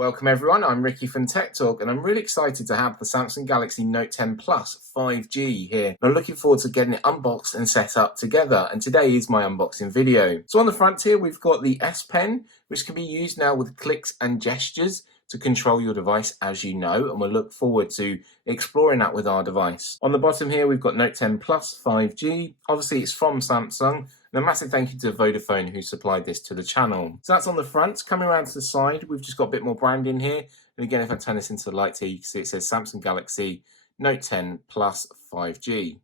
Welcome everyone, I'm Ricky from Tech Talk and I'm really excited to have the Samsung Galaxy Note 10 Plus 5G here. I'm looking forward to getting it unboxed and set up together, and today is my unboxing video. So on the front here we've got the S Pen, which can be used now with clicks and gestures to control your device, as you know, and we'll look forward to exploring that with our device. On the bottom here we've got Note 10 Plus 5G. Obviously it's from Samsung, and a massive thank you to Vodafone who supplied this to the channel. So that's on the front. Coming around to the side, we've just got a bit more branding here. And again, if I turn this into the lights here, you can see it says Samsung Galaxy Note 10 Plus 5G,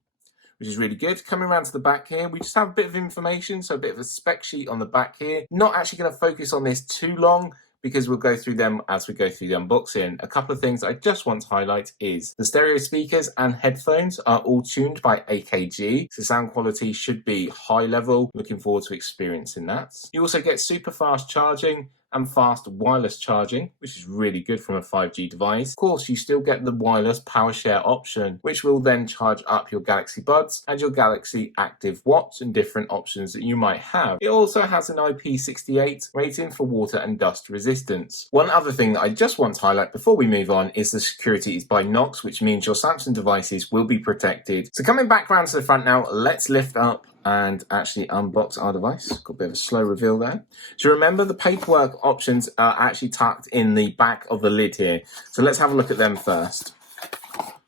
which is really good. Coming around to the back here, we just have a bit of information, so a bit of a spec sheet on the back here. Not actually going to focus on this too long, because we'll go through them as we go through the unboxing. A couple of things I just want to highlight is the stereo speakers and headphones are all tuned by AKG, so sound quality should be high level. Looking forward to experiencing that. You also get super fast charging and fast wireless charging, which is really good from a 5G device. Of course, you still get the wireless power share option, which will then charge up your Galaxy Buds and your Galaxy Active Watch and different options that you might have. It also has an IP68 rating for water and dust resistance. One other thing that I just want to highlight before we move on is the security is by Knox, which means your Samsung devices will be protected. So coming back round to the front now, let's lift up and actually unbox our device. Got a bit of a slow reveal there. So remember, the paperwork options are actually tucked in the back of the lid here. So let's have a look at them first.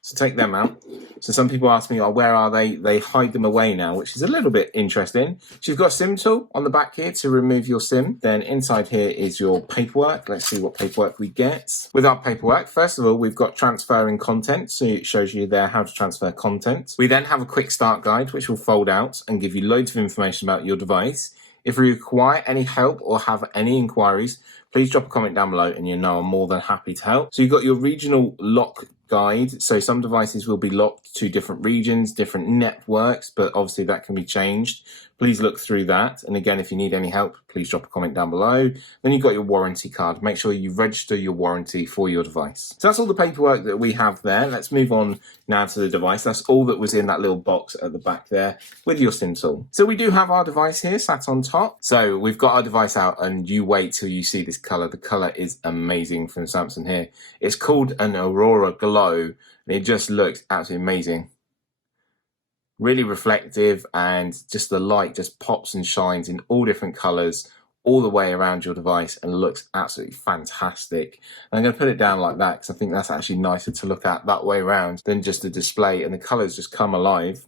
So take them out. So some people ask me, oh, where are they? They hide them away now, which is a little bit interesting. So you've got a SIM tool on the back here to remove your SIM. Then inside here is your paperwork. Let's see what paperwork we get. With our paperwork, first of all, we've got transferring content. So it shows you there how to transfer content. We then have a quick start guide, which will fold out and give you loads of information about your device. If you require any help or have any inquiries, please drop a comment down below and you know I'm more than happy to help. So you've got your regional lock guide. So some devices will be locked to different regions, different networks, but obviously that can be changed. Please look through that. And again, if you need any help, please drop a comment down below. Then you've got your warranty card. Make sure you register your warranty for your device. So that's all the paperwork that we have there. Let's move on now to the device. That's all that was in that little box at the back there with your SIM tool. So we do have our device here sat on top. So we've got our device out, and you wait till you see this color. The color is amazing from Samsung here. It's called an Aurora Glow, and it just looks absolutely amazing. Really reflective, and just the light just pops and shines in all different colors all the way around your device and looks absolutely fantastic. And I'm going to put it down like that because I think that's actually nicer to look at that way around than just the display, and the colors just come alive.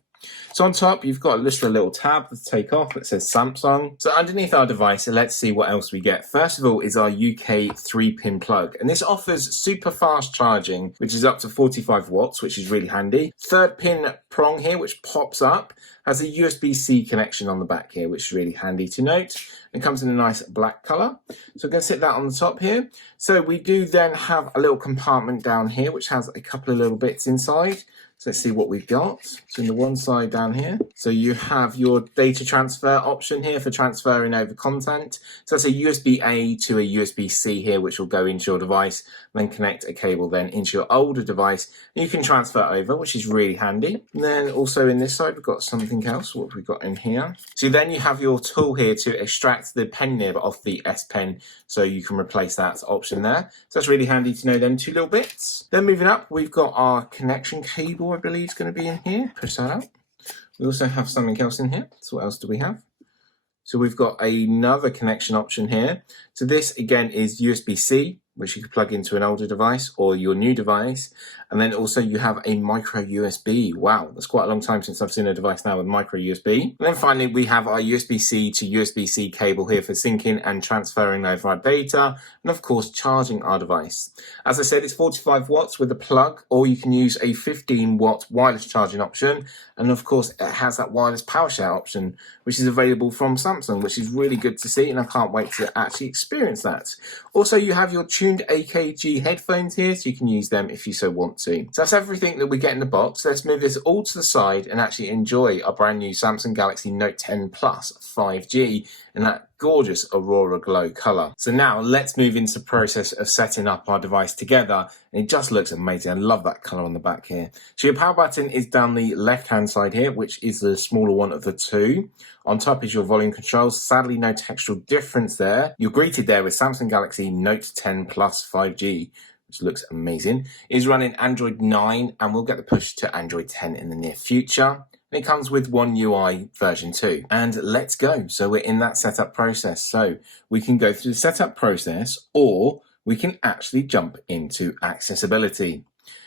So on top, you've got just a little tab to take off that says Samsung. So underneath our device, let's see what else we get. First of all is our UK 3-pin plug. And this offers super fast charging, which is up to 45 watts, which is really handy. Third pin prong here, which pops up, has a USB-C connection on the back here, which is really handy to note. It comes in a nice black color. So I'm going to sit that on the top here. So we do then have a little compartment down here, which has a couple of little bits inside. So let's see what we've got. So in the one side down here, so you have your data transfer option here for transferring over content. So that's a USB-A to a USB-C here, which will go into your device, then connect a cable then into your older device, and you can transfer over, which is really handy. And then also in this side, we've got something else. What have we got in here? So then you have your tool here to extract the pen nib off the S Pen, so you can replace that option there. So that's really handy to know them two little bits. Then moving up, we've got our connection cable, I believe is going to be in here. Push that out. We also have something else in here. So what else do we have? So we've got another connection option here. So this again is USB-C, which you could plug into an older device or your new device. And then also you have a micro USB. Wow, that's quite a long time since I've seen a device now with micro USB. And then finally, we have our USB-C to USB-C cable here for syncing and transferring over our data. And of course, charging our device. As I said, it's 45 watts with a plug, or you can use a 15-watt wireless charging option. And of course, it has that wireless power share option, which is available from Samsung, which is really good to see. And I can't wait to actually experience that. Also, you have your tuned AKG headphones here, so you can use them if you so want to. So that's everything that we get in the box. Let's move this all to the side and actually enjoy our brand new Samsung Galaxy Note 10 Plus 5G in that gorgeous Aurora Glow colour. So now let's move into the process of setting up our device together. And it just looks amazing. I love that colour on the back here. So your power button is down the left-hand side here, which is the smaller one of the two. On top is your volume controls. Sadly, no textural difference there. You're greeted there with Samsung Galaxy Note 10 Plus 5G, which looks amazing. It is running Android 9, and we'll get the push to Android 10 in the near future. And it comes with One UI version 2. And let's go. So we're in that setup process. So we can go through the setup process, or we can actually jump into accessibility,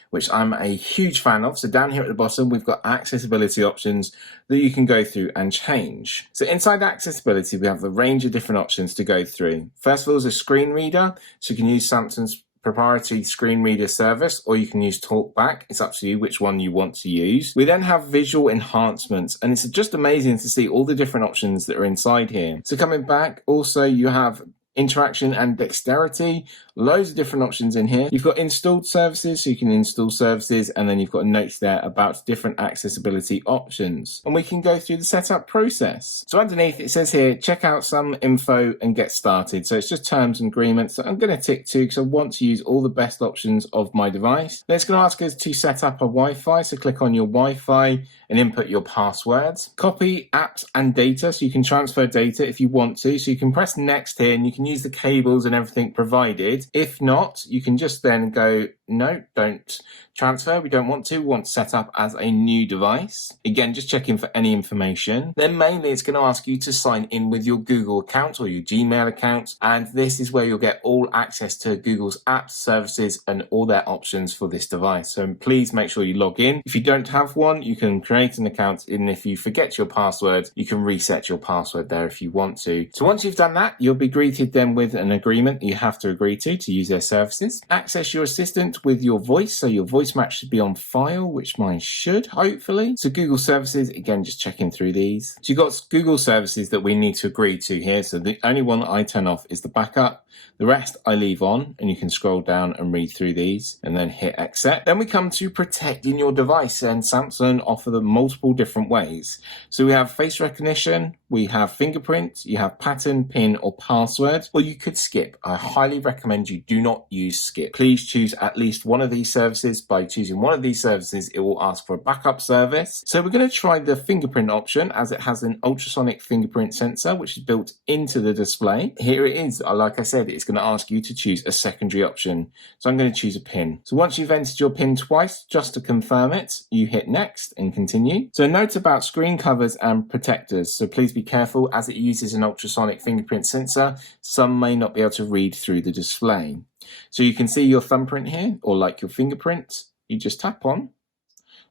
which I'm a huge fan of. So down here at the bottom, we've got accessibility options that you can go through and change. So inside accessibility, we have a range of different options to go through. First of all is a screen reader. So you can use Samsung's proprietary screen reader service, or you can use TalkBack. It's up to you which one you want to use. We then have visual enhancements, and it's just amazing to see all the different options that are inside here. So coming back, also you have interaction and dexterity, loads of different options in here. You've got installed services, so you can install services, and then you've got notes there about different accessibility options. And we can go through the setup process. So underneath it says here, check out some info and get started. So it's just terms and agreements that I'm going to tick to because I want to use all the best options of my device. Then it's going to ask us to set up a Wi-Fi. So click on your Wi-Fi and input your passwords. Copy apps and data, so you can transfer data if you want to. So you can press next here and you can use the cables and everything provided. If not, you can just then go, no, don't transfer. We don't want to. We want to set up as a new device. Again, just checking for any information. Then mainly it's going to ask you to sign in with your Google account or your Gmail account. And this is where you'll get all access to Google's apps, services, and all their options for this device. So please make sure you log in. If you don't have one, you can create an account. And if you forget your password, you can reset your password there if you want to. So once you've done that, you'll be greeted then with an agreement that you have to agree to use their services. Access your assistant with your voice. So your voice match should be on file, which mine should, hopefully. So Google services, again, just checking through these. So you've got Google services that we need to agree to here. So the only one that I turn off is the backup. The rest I leave on, and you can scroll down and read through these and then hit accept. Then we come to protecting your device, and Samsung offer them multiple different ways. So we have face recognition, we have fingerprint, you have pattern, pin, or password, or you could skip. I highly recommend you do not use skip. Please choose at least one of these services. By choosing one of these services, it will ask for a backup service. So we're going to try the fingerprint option, as it has an ultrasonic fingerprint sensor, which is built into the display. Here it is. Like I said, it's going to ask you to choose a secondary option. So I'm going to choose a pin. So once you've entered your pin twice, just to confirm it, you hit next and continue. So a note about screen covers and protectors. So please be careful, as it uses an ultrasonic fingerprint sensor. Some may not be able to read through the display. So you can see your thumbprint here, or like your fingerprint, you just tap on.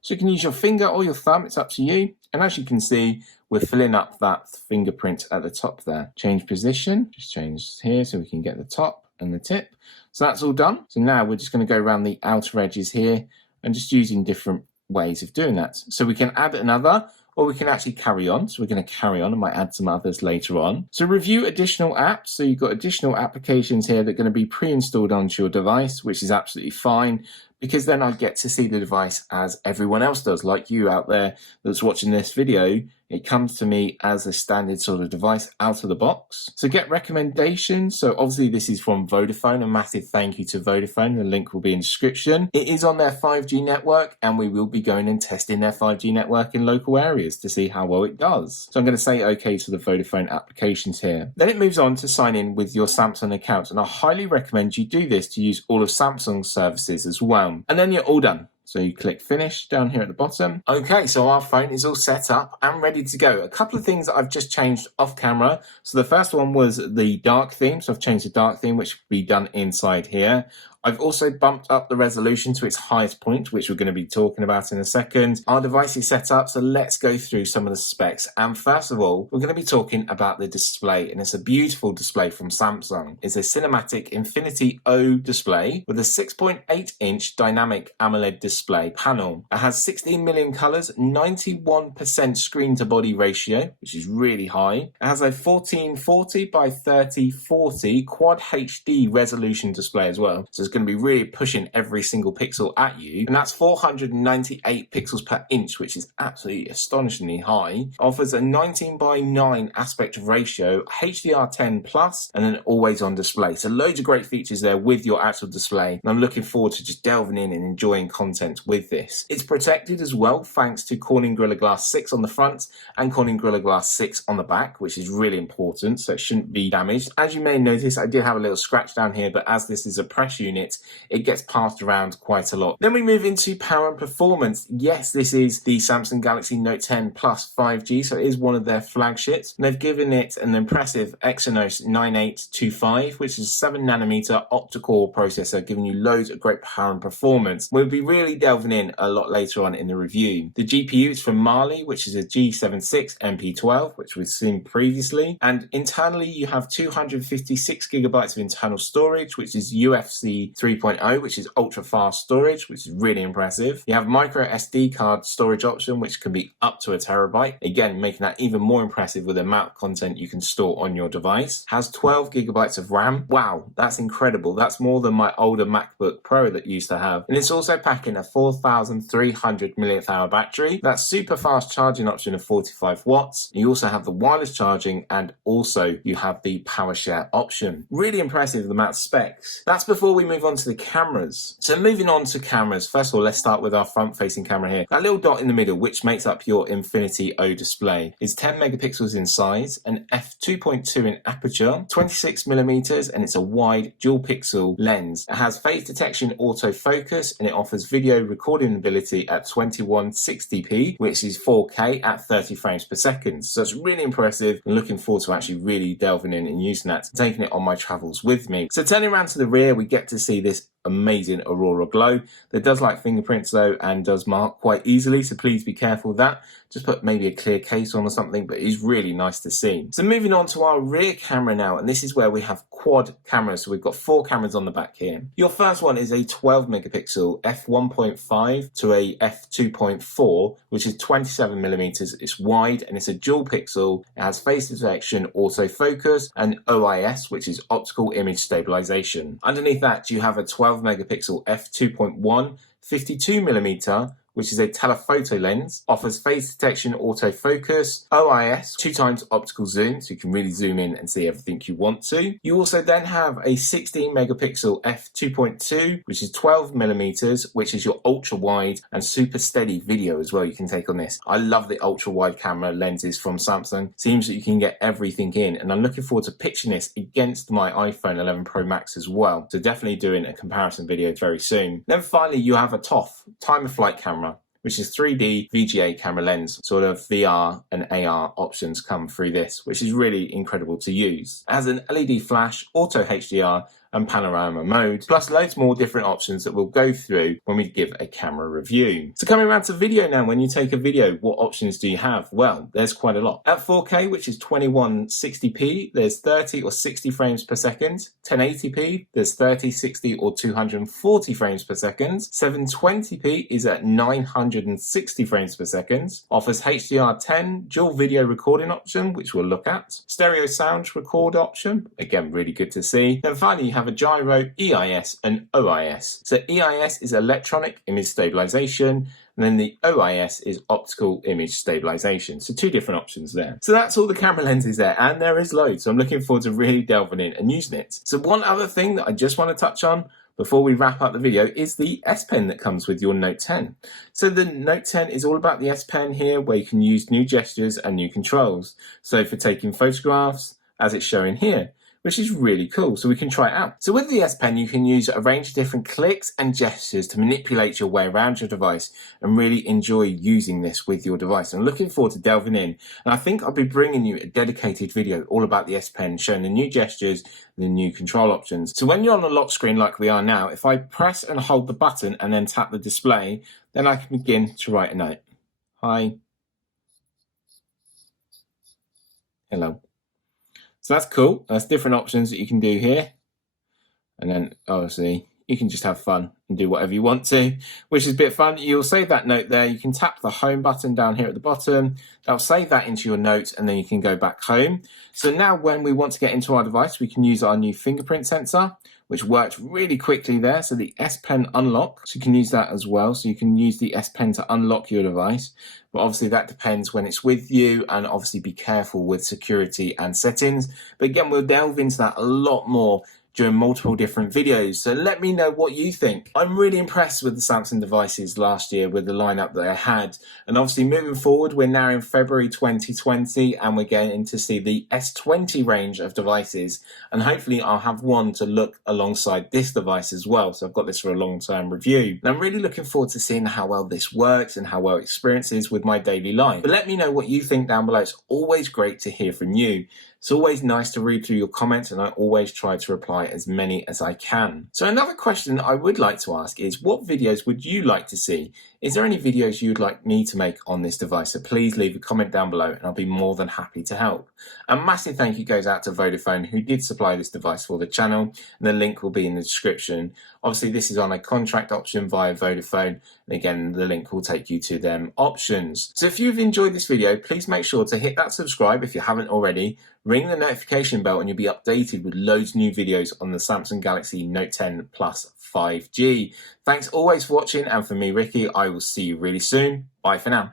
So you can use your finger or your thumb, it's up to you. And as you can see, we're filling up that fingerprint at the top there. Change position, just change here so we can get the top and the tip. So that's all done. So now we're just going to go around the outer edges here and just using different ways of doing that. So we can add another, or we can actually carry on. So we're going to carry on. I might add some others later on. So review additional apps. So you've got additional applications here that are going to be pre-installed onto your device, which is absolutely fine, because then I get to see the device as everyone else does, like you out there that's watching this video. It comes to me as a standard sort of device out of the box. So get recommendations. So obviously this is from Vodafone. A massive thank you to Vodafone. The link will be in the description. It is on their 5G network, and we will be going and testing their 5G network in local areas to see how well it does. So I'm going to say okay to the Vodafone applications here. Then it moves on to sign in with your Samsung account, and I highly recommend you do this to use all of Samsung's services as well. And then you're all done. So you click finish down here at the bottom. Okay, so our phone is all set up and ready to go. A couple of things that I've just changed off camera. So the first one was the dark theme. So I've changed the dark theme, which will be done inside here. I've also bumped up the resolution to its highest point, which we're going to be talking about in a second. Our device is set up, so let's go through some of the specs. And first of all, we're going to be talking about the display, and it's a beautiful display from Samsung. It's a cinematic Infinity O display with a 6.8-inch dynamic AMOLED display panel. It has 16 million colors, 91% screen to body ratio, which is really high. It has a 1440 by 3040 Quad HD resolution display as well. So it's going to be really pushing every single pixel at you. And that's 498 pixels per inch, which is absolutely astonishingly high. Offers a 19:9 aspect ratio, HDR10 plus, and an always on display. So loads of great features there with your actual display. And I'm looking forward to just delving in and enjoying content with this. It's protected as well thanks to Corning Gorilla Glass 6 on the front and Corning Gorilla Glass 6 on the back, which is really important, so it shouldn't be damaged. As you may notice, I did have a little scratch down here, but as this is a press unit, it gets passed around quite a lot. Then we move into power and performance. Yes, this is the Samsung Galaxy Note 10 Plus 5G, so it is one of their flagships. And they've given it an impressive Exynos 9825, which is a 7nm octa-core processor, giving you loads of great power and performance. We'll be really delving in a lot later on in the review. The GPU is from Mali, which is a G76 MP12, which we've seen previously. And internally, you have 256 gigabytes of internal storage, which is UFC 3.0, which is ultra fast storage, which is really impressive. You have micro SD card storage option, which can be up to 1 terabyte. Again, making that even more impressive with the amount of content you can store on your device. Has 12 gigabytes of RAM. Wow, that's incredible. That's more than my older MacBook Pro that used to have. And it's also packing a 4,300 milliamp hour battery. That's super fast charging option of 45 watts. You also have the wireless charging, and also you have the power share option. Really impressive, the amount of specs. That's before we move on to the cameras. So moving on to cameras, first of all, let's start with our front facing camera here. That little dot in the middle, which makes up your Infinity O display, is 10 megapixels in size, an f2.2 in aperture, 26mm, and it's a wide dual pixel lens. It has phase detection autofocus, and it offers video recording ability at 2160p, which is 4K at 30 frames per second. So it's really impressive. I'm looking forward to actually really delving in and using that, taking it on my travels with me. So turning around to the rear, we get to see this amazing aurora glow that does like fingerprints though, and does mark quite easily, so please be careful with that. Just put maybe a clear case on or something, but it's really nice to see. So moving on to our rear camera now, and this is where we have quad cameras. So we've got 4 cameras on the back here. Your first one is a 12 megapixel f1.5 to a f2.4, which is 27mm. It's wide and it's a dual pixel. It has face detection, autofocus, and OIS, which is optical image stabilization. Underneath that, you have a 12 megapixel f2.1, 52mm, which is a telephoto lens, offers face detection autofocus, OIS, 2x optical zoom, so you can really zoom in and see everything you want to. You also then have a 16 megapixel f2.2, which is 12mm, which is your ultra wide and super steady video as well you can take on this. I love the ultra wide camera lenses from Samsung. Seems that you can get everything in, and I'm looking forward to pitching this against my iPhone 11 Pro Max as well. So definitely doing a comparison video very soon. Then finally, you have a TOF, time of flight camera, which is 3D VGA camera lens. Sort of VR and AR options come through this, which is really incredible to use. It has an LED flash, auto HDR, and panorama mode, plus loads more different options that we'll go through when we give a camera review. So coming around to video now, when you take a video, what options do you have? Well, there's quite a lot. At 4K, which is 2160p, there's 30 or 60 frames per second. 1080p, there's 30, 60 or 240 frames per second. 720p is at 960 frames per second. Offers HDR10, dual video recording option, which we'll look at. Stereo sound record option, again, really good to see. Then finally, you have a gyro, EIS and OIS. So EIS is electronic image stabilization, and then the OIS is optical image stabilization. So 2 different options there. So that's all the camera lenses there, and there is loads. So I'm looking forward to really delving in and using it. So one other thing that I just want to touch on before we wrap up the video is the S Pen that comes with your Note 10. So the Note 10 is all about the S Pen here, where you can use new gestures and new controls. So for taking photographs, as it's showing here, which is really cool, so we can try it out. So with the S Pen, you can use a range of different clicks and gestures to manipulate your way around your device and really enjoy using this with your device. I'm looking forward to delving in, and I think I'll be bringing you a dedicated video all about the S Pen, showing the new gestures and the new control options. So when you're on a lock screen like we are now, if I press and hold the button and then tap the display, then I can begin to write a note. Hi. Hello. So that's cool. That's different options that you can do here. And then obviously you can just have fun and do whatever you want to, which is a bit fun. You'll save that note there. You can tap the home button down here at the bottom. That'll save that into your notes, and then you can go back home. So now when we want to get into our device, we can use our new fingerprint sensor, which worked really quickly there. So the S Pen unlock, so you can use that as well. So you can use the S Pen to unlock your device, but obviously that depends when it's with you, and obviously be careful with security and settings. But again, we'll delve into that a lot more during multiple different videos. So let me know what you think. I'm really impressed with the Samsung devices last year with the lineup that I had. And obviously moving forward, we're now in February 2020 and we're getting to see the S20 range of devices. And hopefully I'll have one to look alongside this device as well. So I've got this for a long-term review. And I'm really looking forward to seeing how well this works and how well it experiences with my daily life. But let me know what you think down below. It's always great to hear from you. It's always nice to read through your comments, and I always try to reply as many as I can. So another question I would like to ask is, what videos would you like to see? Is there any videos you'd like me to make on this device? So please leave a comment down below and I'll be more than happy to help. A massive thank you goes out to Vodafone, who did supply this device for the channel, and the link will be in the description. Obviously this is on a contract option via Vodafone, and again the link will take you to them options. So if you've enjoyed this video, please make sure to hit that subscribe if you haven't already. Ring the notification bell and you'll be updated with loads of new videos on the Samsung Galaxy Note 10 Plus 5G. Thanks always for watching, and for me, Ricky, I will see you really soon. Bye for now.